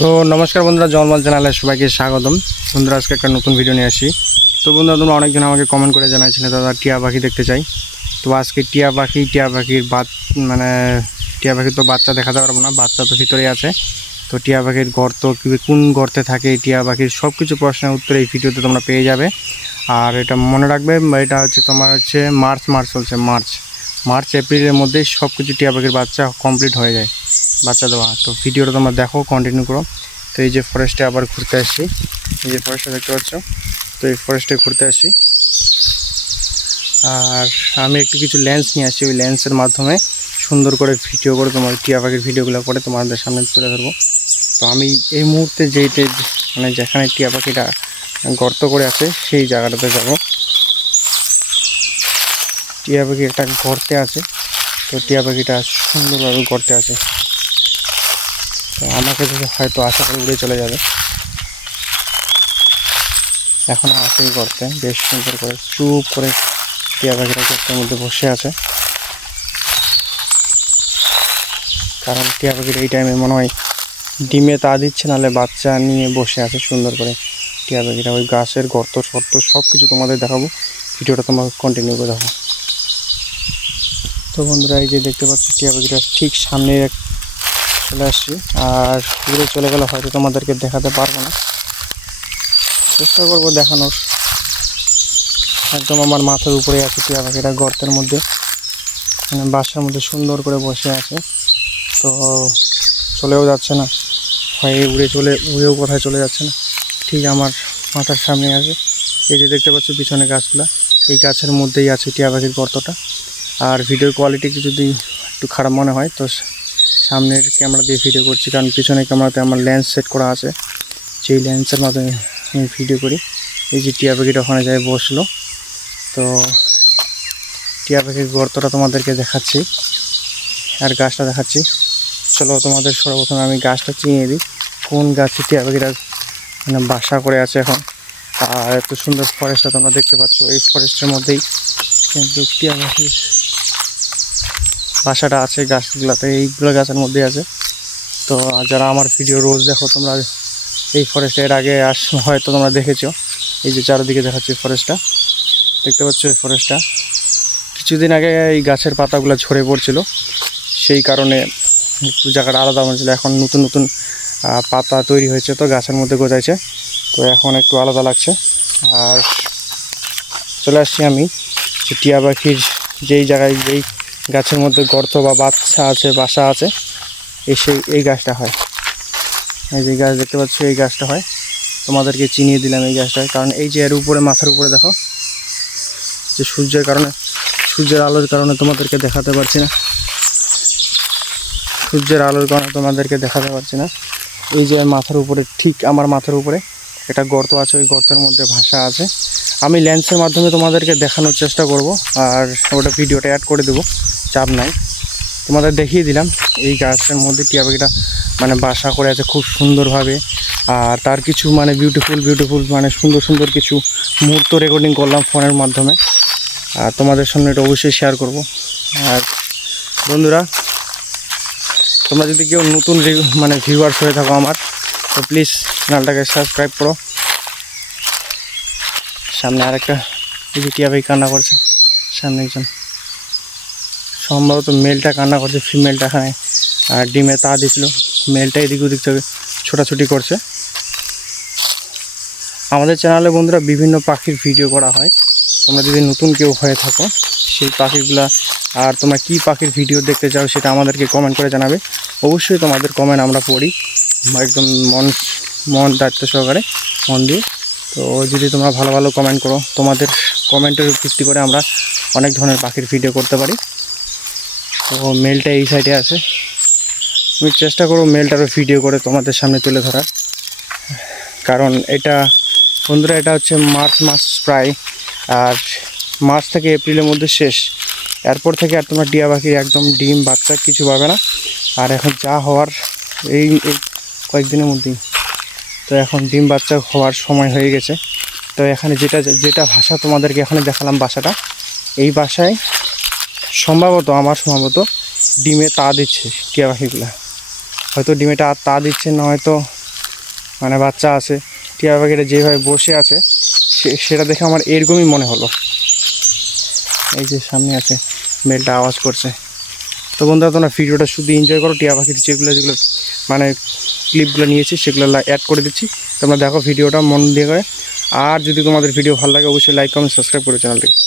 তো নমস্কার বন্ধুরা, জলমল চ্যানেলে সবাইকে স্বাগতম। বন্ধুরা, আজকে একটা নতুন ভিডিও নিয়ে আসি। তো বন্ধুরা, তোমরা অনেকজন আমাকে কমেন্ট করে জানাইছিলে দাদা টিয়া পাখি দেখতে চাই। তো আজকে টিয়া পাখির টিয়া পাখির তো বাচ্চা দেখাতে পারবো না, বাচ্চা তো ভিতরেই আছে। তো টিয়া পাখির গর্ত কোন গর্তে থাকে, টিয়া পাখির সব কিছু প্রশ্নের উত্তর এই ভিডিওতে তোমরা পেয়ে যাবে। আর এটা মনে রাখবে, এটা হচ্ছে তোমার মার্চ চলছে, মার্চ এপ্রিলের মধ্যেই সব কিছু টিয়া পাখির বাচ্চা কমপ্লিট হয়ে যায়, বাচ্চা দেওয়া। তো ভিডিওটা তোমরা দেখো, কন্টিনিউ করো। তো এই যে ফরেস্টে আবার ঘুরতে আসি, এই যে ফরেস্টটা দেখতে পাচ্ছ, তো এই ফরেস্টে ঘুরতে আসি। আর আমি একটু কিছু লেন্স নিয়ে আসি, ওই লেন্সের মাধ্যমে সুন্দর করে ভিডিও করে তোমার টিয়া পাখির ভিডিওগুলো করে তোমাদের সামনে তুলে ধরবো। তো আমি এই মুহূর্তে যেখানে টিয়া পাখিটা গর্ত করে আছে সেই জায়গাটাতে যাব। টিয়া পাখি একটা গর্তে আছে, তো টিয়া পাখিটা সুন্দরভাবে গর্তে আছে। তো আমাকে দেখে হয়তো আশা করে উড়ে চলে যাবে। এখন আসেই গর্তে, বেশ সুন্দর করে চুপ করে টিয়া পাখিটা গর্তের মধ্যে বসে আছে। কারণ টিয়া পাখিটা এই টাইমে মনে হয় ডিমে তা দিচ্ছে, নাহলে বাচ্চা নিয়ে বসে আছে সুন্দর করে টিয়া পাখিটা। ওই গাছের গর্ত সব কিছু তোমাদের দেখাবো, ভিডিওটা তোমাকে কন্টিনিউ করে দেখো। তো বন্ধুরা, এই যে দেখতে পাচ্ছ টিয়া পাখিটা ঠিক সামনে চলে আসছি। আর দূরে চলে গেলে হয়তো তোমাদেরকে দেখাতে পারবো না, চেষ্টা করবো দেখানোর। একদম আমার মাথার উপরে আছে টিয়া পাখিটা, গর্তের মধ্যে বাসার মধ্যে সুন্দর করে বসে আছে। তো চলেও যাচ্ছে না, হয় উড়েও কোথায় চলে যাচ্ছে না, ঠিক আমার মাথার সামনে আছে। এই যে দেখতে পাচ্ছ পিছনে গাছগুলা, এই গাছের মধ্যেই আছে টিয়া পাখির গর্তটা। আর ভিডিওর কোয়ালিটি যদি একটু খারাপ মনে হয় তো সামনের ক্যামেরা দিয়ে ভিডিও করছি, কারণ পিছনের ক্যামেরাতে আমার লেন্স সেট করা আছে, যেই লেন্সের মাধ্যমে আমি ভিডিও করি। এই যে টিয়া পাখিটা ওখানে যায় বসলো। তো টিয়া পাখির গর্তটা তোমাদেরকে দেখাচ্ছি আর গাছটা দেখাচ্ছি। চলো তোমাদের সর্বপ্রথমে আমি গাছটা চিনিয়ে দিই, কোন গাছে টিয়া পাখিরা বাসা করে আছে এখন। আর এত সুন্দর ফরেস্টটা তোমরা দেখতে পাচ্ছ, এই ফরেস্টের মধ্যেই কিন্তু টিয়া পাখির বাসাটা আছে, গাছগুলোতে এইগুলো গাছের মধ্যেই আছে। তো যারা আমার ভিডিও রোজ দেখো তোমরা, এই ফরেস্টে এর আগে হয়তো তোমরা দেখেছো। এই যে চারিদিকে দেখাচ্ছি ফরেস্টটা, দেখতে পাচ্ছ এই ফরেস্টটা। কিছুদিন আগে এই গাছের পাতাগুলো ঝরে পড়ছিল, সেই কারণে একটু জায়গাটা আলাদা হয়েছিল। এখন নতুন নতুন পাতা তৈরি হয়েছে, তো গাছের মধ্যে গজাইছে, তো এখন একটু আলাদা লাগছে। আর চলে আসছি আমি যে টিয়া পাখির যেই গাছের মধ্যে গর্ত বা বাসা আছে, এই গাছটা হয়। এই যে গাছ দেখতে পাচ্ছ, এই গাছটা হয়। তোমাদেরকে চিনিয়ে দিলাম এই গাছটা, কারণ এই যে এর উপরে মাথার উপরে দেখো যে সূর্যের আলোর কারণে তোমাদেরকে দেখাতে পারছি না, এই যে মাথার উপরে, ঠিক আমার মাথার উপরে একটা গর্ত আছে, ওই গর্তের মধ্যে ভাষা আছে। আমি লেন্সের মাধ্যমে তোমাদেরকে দেখানোর চেষ্টা করব, আর ওটা ভিডিওটা অ্যাড করে দেবো, চাপ নাই। তোমাদের দেখিয়ে দিলাম এই গাছের মধ্যে টিয়া পাখিটা বাসা করে আছে খুব সুন্দরভাবে। আর তার কিছু বিউটিফুল সুন্দর কিছু মুহূর্ত রেকর্ডিং করলাম ফোনের মাধ্যমে, আর তোমাদের সামনে এটা অবশ্যই শেয়ার করব। আর বন্ধুরা, তোমরা যদি কেউ নতুন ভিউয়ার্স হয়ে থাকো আমার, তো প্লিজ চ্যানেলটাকে সাবস্ক্রাইব করো। সামনে আরেকটা এই যে টিয়া পাখি কান্না করছে, সামনে একজন সম্ভবত মেলটা কান্না করছে, ফিমেলটা এখানে ডিমে তা দিয়েছিল, মেলটা এদিক ওদিক থেকে ছোটাছুটি করছে। আমাদের চ্যানেলে বন্ধুরা বিভিন্ন পাখির ভিডিও করা হয়, তোমরা যদি নতুন কেউ হয়ে থাকো সেই পাখিগুলা, আর তোমরা কী পাখির ভিডিও দেখতে চাও সেটা আমাদেরকে কমেন্ট করে জানাবে। অবশ্যই তোমাদের কমেন্ট আমরা পড়ি একদম মন দায়িত্ব সহকারে, মন দিয়ে। তো যদি তোমরা ভালো ভালো কমেন্ট করো, তোমাদের কমেন্টের ভিত্তি করে আমরা অনেক ধরনের পাখির ভিডিও করতে পারি। তো মেলটা এই সাইডে আছে, আমি চেষ্টা করব মেলটারও ভিডিও করে তোমাদের সামনে তুলে ধরার। কারণ এটা বন্ধুরা, এটা হচ্ছে মার্চ মাস প্রায়, আর মার্চ থেকে এপ্রিলের মধ্যে শেষ। এরপর থেকে আর তোমরা টিয়া পাখির একদম ডিম বাচ্চা কিছু পাবে না। আর এখন যা হওয়ার এই কয়েকদিনের মধ্যেই, তো এখন ডিম বাচ্চা হওয়ার সময় হয়ে গেছে। তো এখানে যেটা ভাষা তোমাদেরকে এখানে দেখালাম, বাসাটা, এই বাসায় সম্ভবত ডিমে তা দিচ্ছে টিয়া পাখিগুলা, হয়তো ডিমেটা তা দিচ্ছে, না হয়তো মানে বাচ্চা আছে। টিয়া পাখিটা যেভাবে বসে আছে সেটা দেখে আমার এরকমই মনে হলো। এই যে সামনে আছে, মেলটা আওয়াজ করছে। তো বন্ধুরা তোমরা ভিডিওটা শুধু এনজয় করো। টিয়া পাখির যেগুলো মানে ক্লিপগুলো নিয়েছি সেগুলো অ্যাড করে দিচ্ছি, তোমরা দেখো ভিডিওটা মন দিয়ে করে। আর যদি তোমাদের ভিডিও ভালো লাগে অবশ্যই লাইক কমেন্ট সাবস্ক্রাইব করে চ্যানেলটিকে।